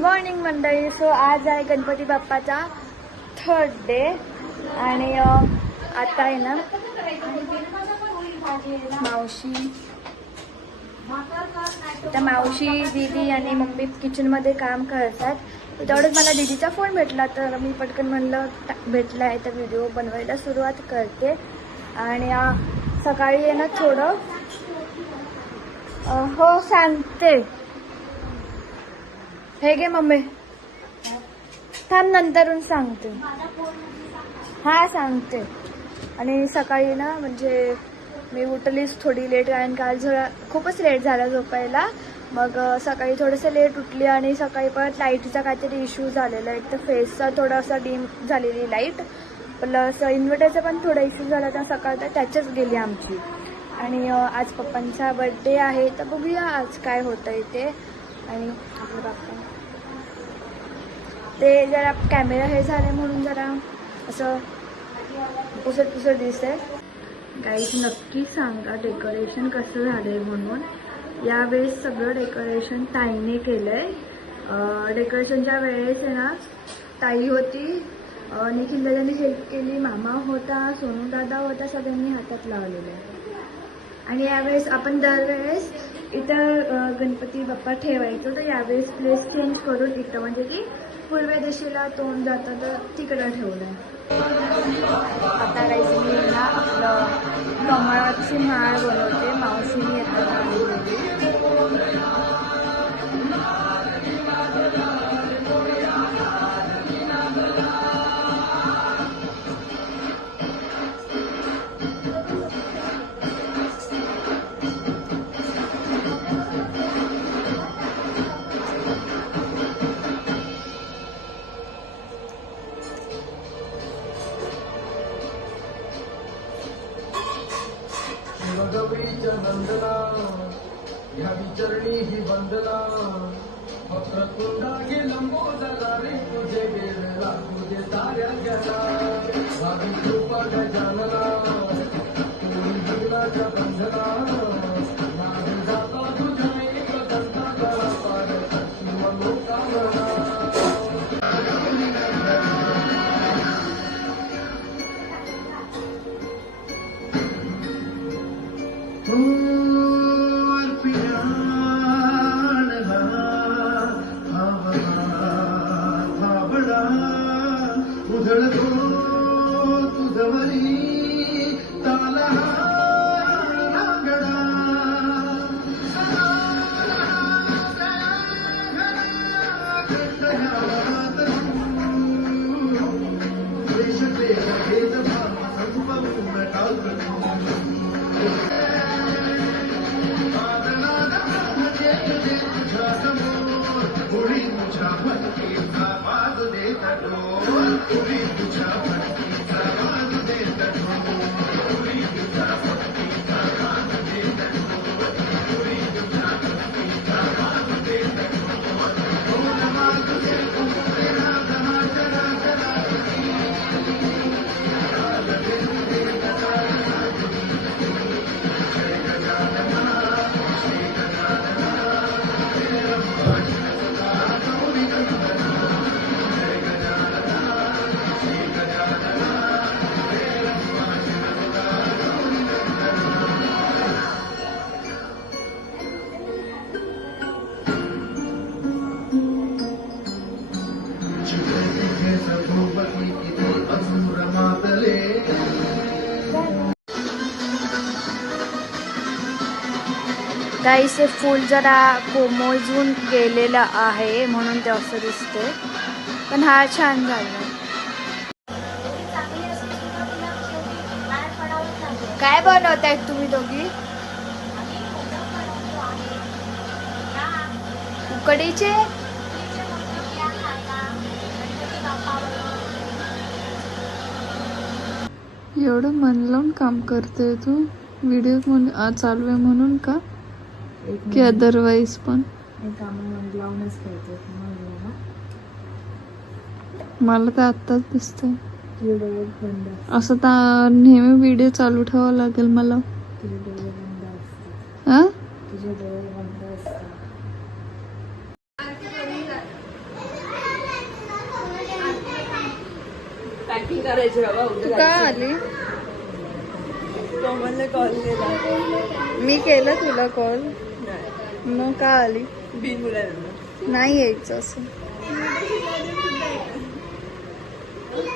Morning मंडळी. So आज आहे गणपती बाप्पाचा 3rd डे आणि आता आहे ना मावशी दीदी आणि मम्मी किचनमध्ये काम करतात. तेवढंच मला दीदीचा फोन भेटला तर मी पटकन म्हणलं भेटला आहे तर व्हिडिओ बनवायला सुरुवात करते. आणि सकाळी आहे ना थोडं हो सांगते. हे घे मम्मी, थांब नंतरून सांगते. हा सांगते. आणि सकाळी ना म्हणजे मी उठलीच थोडी लेट कारण काल खूपच लेट झाला झोपायला. मग सकाळी थोडंसं लेट उठली आणि सकाळी परत लाईटचा काहीतरी इश्यू झालेला. एक तर फेसचा थोडासा डीम झालेली लाईट प्लस इन्व्हर्टरचा पण थोडा इश्यू झाला तर सकाळ तर त्याच्याच गेली आमची. आणि आज पप्पांचा बर्थडे आहे तर बघूया आज काय होतंय ते. आणि आपलं बाप्पा ते जरा कॅमेरा हे झाले म्हणून जरा असं पुसट दिसतंय. गाईज नक्की सांगा डेकोरेशन कसं झालंय म्हणून. यावेळेस सगळं डेकोरेशन ताईने केलंय. डेकोरेशनच्या वेळेस आहे ना ताई होती, निखिल दादांनी हेल्प केली, मामा होता, सोनू दादा होता, सगळ्यांनी हातात लावलेलं आहे. आणि यावेळेस आपण दरवेळेस इथं गणपती बाप्पा ठेवायचो तर यावेळेस प्लेस चेंज करून इथं म्हणजे की पूर्व दिशेला तोंड जातं तर तिकडं ठेवलं आहे. आता राहायचं मी ना आपलं कमळाची माळ बनवते. मावशीने गौरीच्या नंदना ह्या विचरणी ही वंदना वक्रतुंडा गे लंबोदरा रे तुझे गेला तुझे साऱ्या गेला भावी कृपा गजानना तुझी जीवनाच्या बंधना नाही जाता तुझ्या एक दंता गळा पार किंवा लोकांना गाईस हे फूल जरा कोमजून गेलेलं आहे म्हणून ते असं दिसते पण हा छान झाला. काय बनवताय तुम्ही दोघी? उकडीचे? एवढं मन लावून काम करते तू. व्हिडिओ चालू आहे म्हणून का की अदरवाईज पण? मला तर आत्ताच दिसतंय. असं तर नेहमी व्हिडिओ चालू ठेवावा लागेल मला. पॅकिंग करायची बाबा तू उद्या का जायचं. आली? कोमलने कॉल केला मी केलं तुला कॉल, नाही मग का आली? बिन बोलायला नहीं यायचं असं.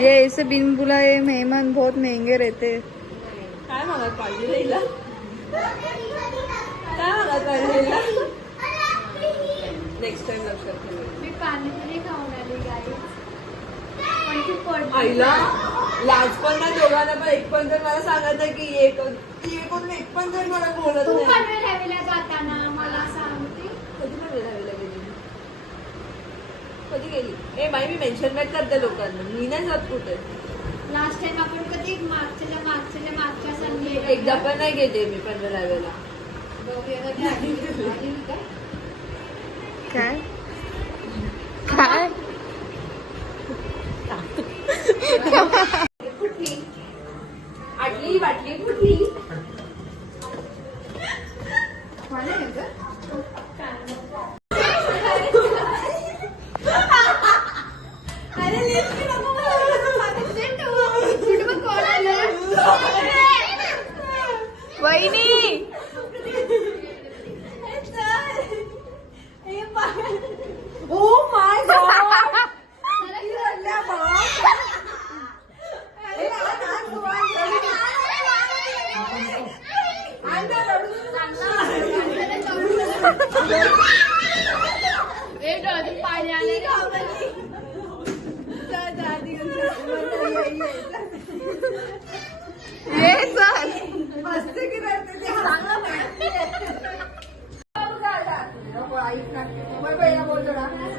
ये ऐसे बिन बुलाए मेहमान बहुत महंगे रहते. काय मागत पाहिजे राहिला काय मागत पाहिजे नेक्स्ट टाइम लक्षात ठेव. मी पाणीपुरी खाऊन आली गाई पण खूप पडली. आईला लाज पण नाही दोघांना पण एक पण तर मला सांगायचं की एक पण तर मला बोलत तू नाही. पनवेल हवेला जाताना मला सांगते. कधी पण वेळावेळेला गेली कधी गेली ए बाई मी मेन्शन बॅक करते लोकांना मी नाही जात कुठे. लास्ट टाइम आपण कधी मागच्या संडे एकदा पण नाही गेले मी पण वेळावेळेला. काय काय कुठली आटली बाटली कुठली वहिनी ओ माय गॉड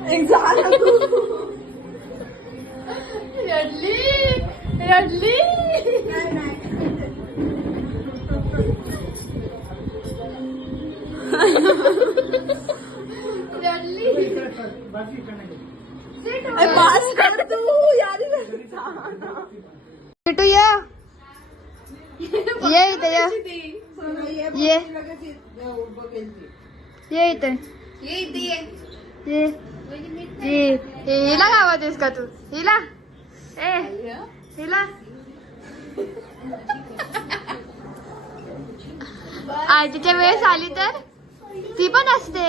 ये चल. रडली पास कर तू यार बेटू ये इथे ये इथे हिला गावातेस का तू? हिला हिला आजीच्या वेळेस आली तर ती पण असते.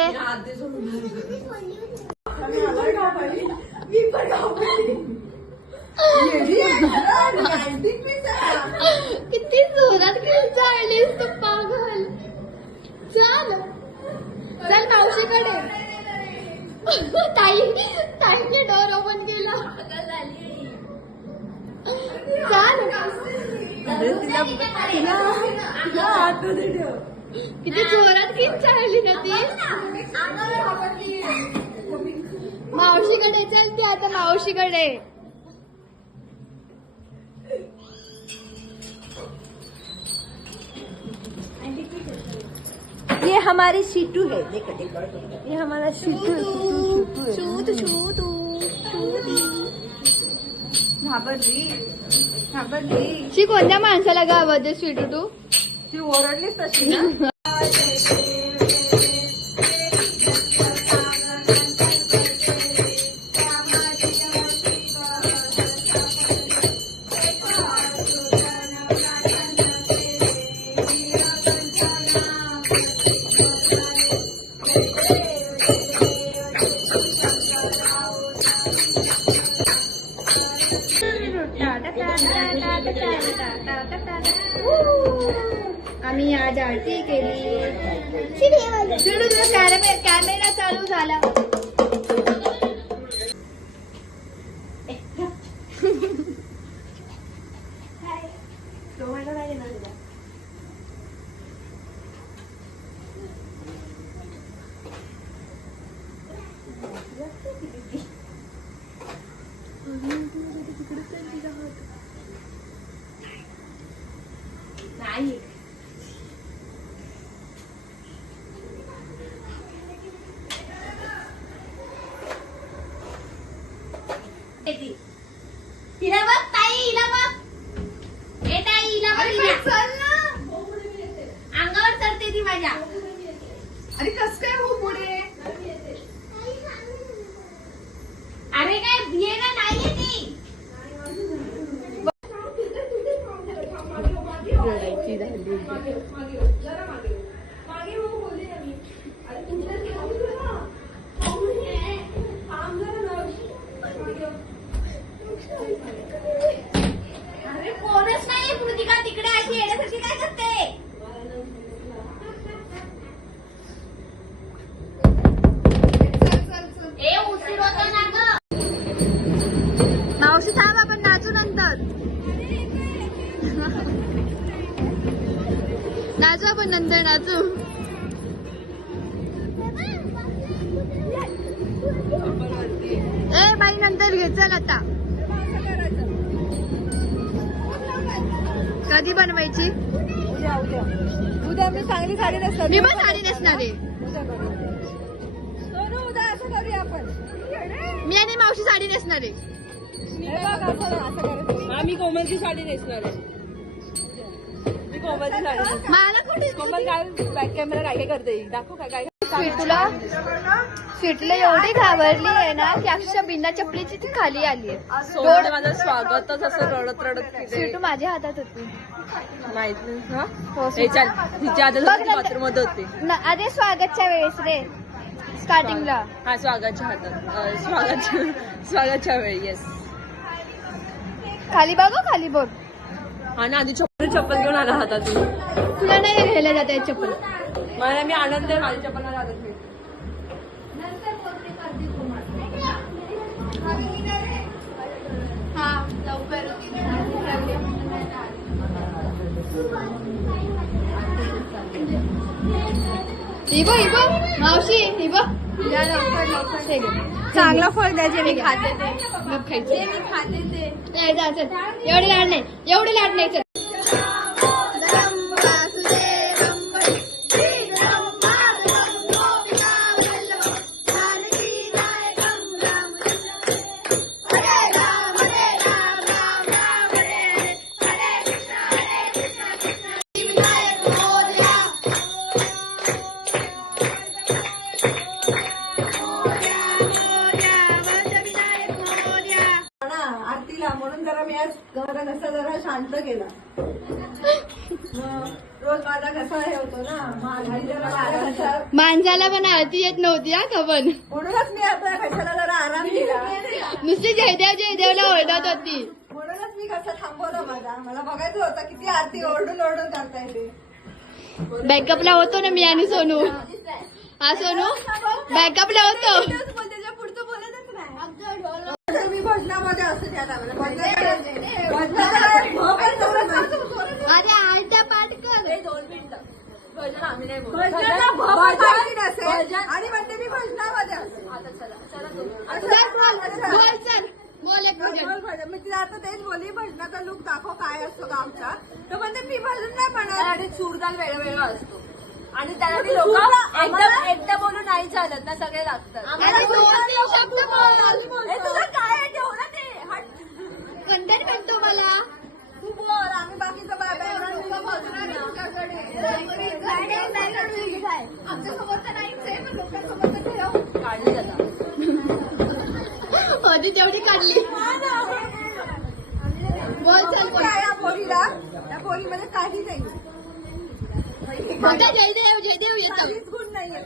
किती जोरात चाललीस तू पागल. चल चल मावशीकडे. ताईने डोर ओपन केला. चल किती जोरात चालली ना ती. मावशीकडे चल ती आता मावशीकडे. ये हमारी सीटू है देखो देखो ये हमारा सीटू घाबरली शी कोणत्या माणसाला गावात स्वीटू तू? ती ओरडलीच तशी ना. आम्ही आज आरती केली. कॅमेरा चालू झाला. नाही हिला बघ ताई, हिला बघ. ए ताई, हिला बघ, हिला. अंगावर चढते ती माझ्या. अरे कस काय हो पुढे अरे काय ये ना नाही ती नाचू आपण नंतर नाचू. ए बाई नंतर घे चल आता. कधी बनवायची? उद्या मी चांगली साडी नेसणार. मी पण साडी नेसणार आहे. उद्या असं करूया आपण. मी आणि मावशी साडी नेसणार आहे. आम्ही कोमलची साडी नेसणार आहे. मी कोमलची साडी नेसणार. मला कुठे कोमल काय बॅक कॅमेरा काय काय करते दाखव काय काय. स्वीटला एवढी घाबरली आहे ना की अक्षरशः बिना चपलीची ती खाली आली आहे. सोड माझं स्वागतच असं रडत रडत स्वीटू माझ्या हातात होती. माहित नाही हा? हो, हे चाल तिच्या बघ आधी नंतर. बाथरूम मध्ये होते. अरे स्वागतच्या वेळेस रे स्टार्टिंगला. हा स्वागतच्या हातात स्वागतच्या वेळी येस. खाली बघ खाली बघ. हा ना आधी चप्पल घेऊन आला हातातून. तुला नाही घ्यायला जात आहे चप्पल. मला मी आनंद आहे माझ्या चप्पल नाही हातात. मावशी ही बघ. चांगला फळ द्यायचे मी खाते खायचे मी खाते ते. एवढे लाड नाही एवढे लाड नाही. चल आरतीला म्हणून जरा मी आज गौरा घसा जरा शांत केला. रोज माझा घसा हे होतो ना माझा जरा आराम. माणसाला पण आरती येत नव्हती हा खबर. म्हणूनच मी आपल्या घशाला जरा आराम दिला. नुसती जयदेवला ओरडत होती. म्हणूनच मी घसा थांबवला माझा. मला बघायचं होतं किती आरती ओरडून ओरडून करता येते. बॅकअपला होतो ना मी आणि सोनू. हा सोनू बॅकअपला होतो. त्याच्या पुढचं बोलतच नाही. मी भजनामध्ये असते त्या टायमाला. अरे आरत्या पाठ कर. 2 मिनिटं भजन आम्ही नाही बोलत. आणि म्हणते मी भजनामध्ये असते. आता चला बोल चल बोल एक भजन. मी तिला आता तेच बोलली भजनाचा लुक दाखव काय असतो का आमचा. तर म्हणते मी भजन नाही म्हणत. आणि सूरदाल वेगवेगळा असतो. आणि त्यासाठी लोक एकदा बोलून नाही चालत ना सगळे लागतात. अरे 2-3 शब्द बोल. तुला काय ठेव ना ते कंटेंट भेटतो मला. तू बोल. आम्ही बाकीचं काढली जातात. आधी तेवढी काढली. बोल चल बोल. या पोरीला त्या पोरीमध्ये काही नाही. कोणता जयदेव येतो. काहीच गुण नाहीये.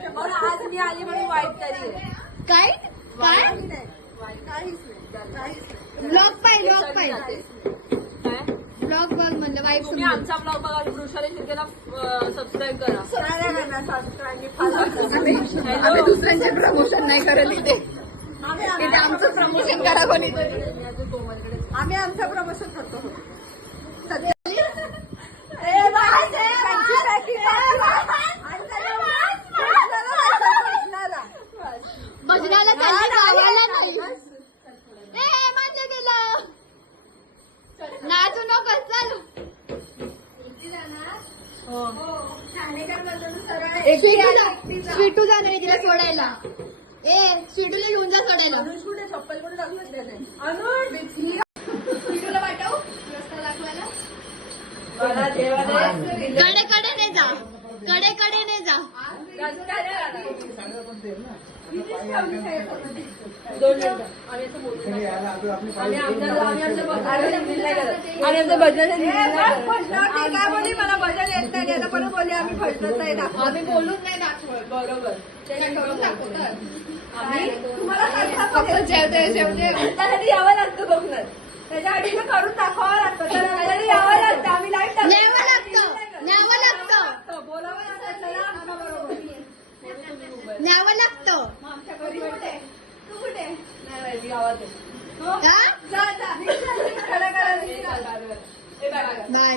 आज मी आली म्हणून वाईट तरी आहे. काय काय काहीच नाही. ब्लॉग पाहिजे ब्लॉग बघ म्हणलं वाईफ. तुम्ही आमचा ब्लॉग बघा. वृषाली शिर्केला सबस्क्राईब करा. आम्ही दुसऱ्यांचे प्रमोशन नाही करत इथे. इथे आमचं प्रमोशन करा कोणीतरी. आम्ही आमचं प्रमोशन करतो. भजनाला चालली गावाला नाही. ए माझं गेलं. नाचू नको चल. स्वीटू जाणार आहे तिला सोडायला. ए स्वीटूला घेऊन जा सोडायला. चप्पल पण टाकून देते. स्वीटूला पाठव रस्ता दाखवायला. कडे ने जा. कडे ने जा. 2 मिनिटं. आम्ही असं बोलतो. आम्ही आमचं भजन काय बोलली मला भजन येत नाही. आता परत बोलली आम्ही भजनाचं आहे दाखव. आम्ही बोलून नाही दाखवत. बरोबर आम्ही तुम्हाला त्यासाठी यावं लागतं बघणार. त्याच्या आधी करून दाखवावं लागतं. त्यासाठी यावं लागतं. आम्ही लाईट न्यावं लागतं. बोलावं लागतं. चला आमच्या बरोबर. न्यावं लागतं. आमच्या घरी कुठे तू कुठे नाही गावात आहे. बाय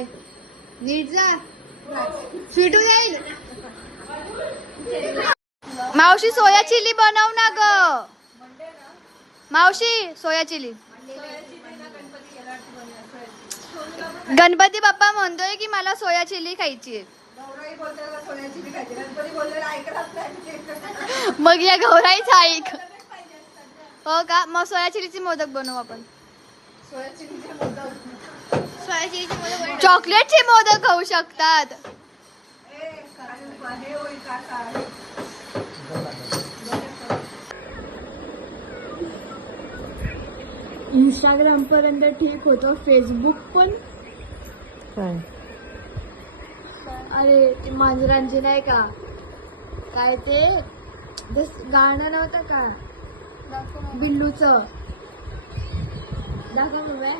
नीट जा. स्वीटू जाईल. मावशी सोया चिली बनव ना ग. मावशी सोया चिली. गणपती बाप्पा म्हणतोय की मला सोया चिली खायची आहे. मग या गौराईच ऐक. हो का, मग सोया चिलीचे मोदक बनवू आपण. चॉकलेटचे मोदक खाऊ शकतात. इंस्टाग्राम पर्यंत ठीक होतं, फेसबुक पण. अरे ती मांजरांची नाही का, काय ते गाणं नव्हतं का बिल्लूचं, दाखव मम्मी.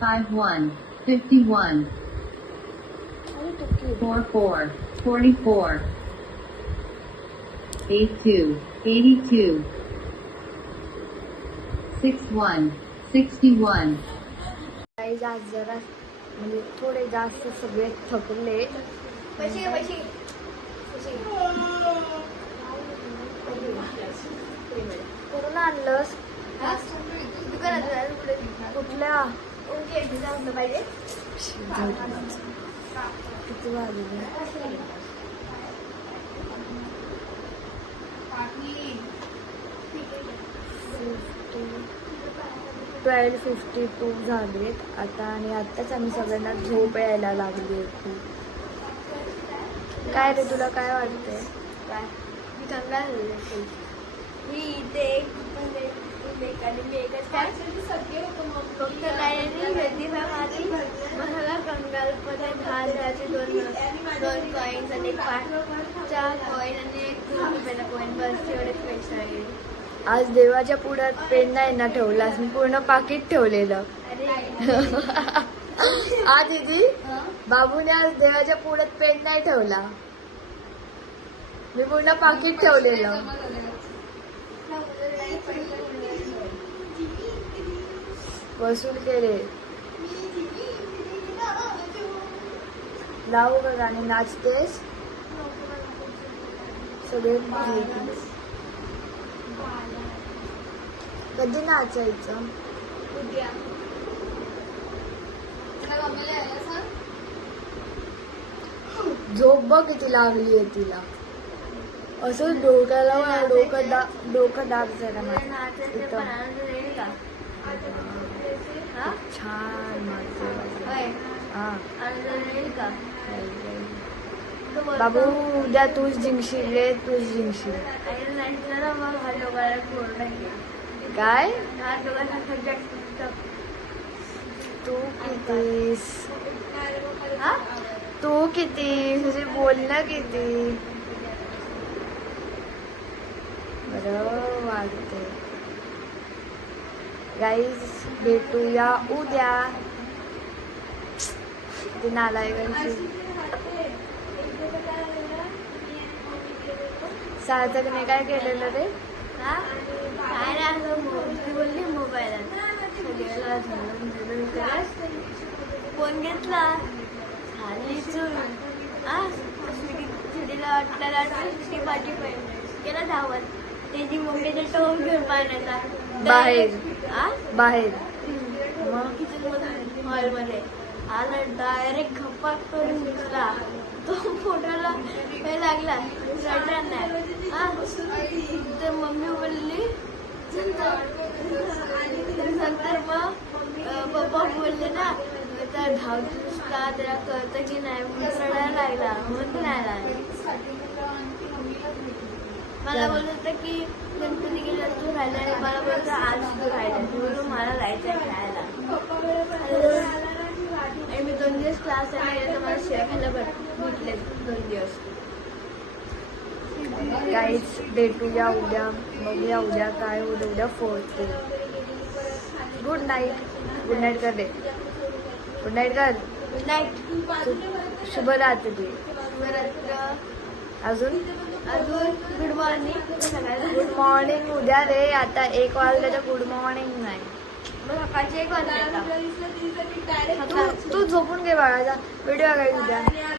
51, 51, 44, 44, 82, 82, 61, 61. आज जरा म्हणजे थोडे जास्त सगळे थकले. करून आणलंस कुठल्या किती वाजले? 12:52 झालेत आता. आणि आत्ताच आम्ही सगळ्यांना झोप यायला लागली खूप. काय रे तुला काय वाटतंय? काय मी कंगाल झाले. मी इथे आणि मी एकच काय फक्त काय मला कंगालपणे 10,000चे 2 कॉईन्स आणि एक 5चा कॉईन आणि एक 2 रुपयाला कॉईन, बस एवढेच पैसे आहे. आज देवाच्या पुढ्यात पेन नाही ना ठेवलास, मी पूर्ण पाकिट ठेवलेलं. आज दीदी बाबूने आज देवाच्या पुढ्यात पेन नाही ठेवला, मी पूर्ण पाकिट ठेवलेलं. वसूल केले. लावू का गाणे? नाचतेस सगळे. कधी नाचायचं? उद्या. झोप बघ किती लागली आहे तिला. असं डोक्याला डोकं दाब जरा छान. बाबू उद्या तूच जिंकशील रे, तूच जिंकशील. काय तू कितीस? तू किती तुझे बोलणं किती बरं वाटते. गाईज भेटूया उद्या. ते नालायकांची सार्थकने काय केलेलं रे? बोलली मोबाईलात फोन घेतला झाली चूर. चिडीला वाटला पाठी गेला धावत. त्याची मम्मीचा टोप घेऊन पाण्याचा बाहेर मग किचन मध्ये हॉलमध्ये आला, डायरेक्ट खपाक करून घुसला. तो फोटोला हे लागला रडणार नाही. तर मम्मी बोलली नंतर मग पप्पा बोलले ना तर धावतोस का, त्याला कळतं की नाही, रडायला लागला म्हणून नाही. मला बोलत होतं की गणपती गेला तू राहिला, आणि मला बोलतो आज तू राहिला, म्हणून मला जायचं खेळायला. आणि मी 2 दिवस क्लास आहे तर मला शेअर खायला भेटले 2 दिवस. काहीच भेटूया उद्या, बघूया उद्या काय होतं. उद्या 4th. Good night. Good night कर रे. गुड नाईट कर. Good night. शुभरात्री. शुभरात्र. अजून गुड मॉर्निंग. गुड मॉर्निंग उद्या रे. आता 1 वाजल्याचं गुड मॉर्निंग नाही. तू झोपून घे बाळाचा व्हिडिओ काय उद्या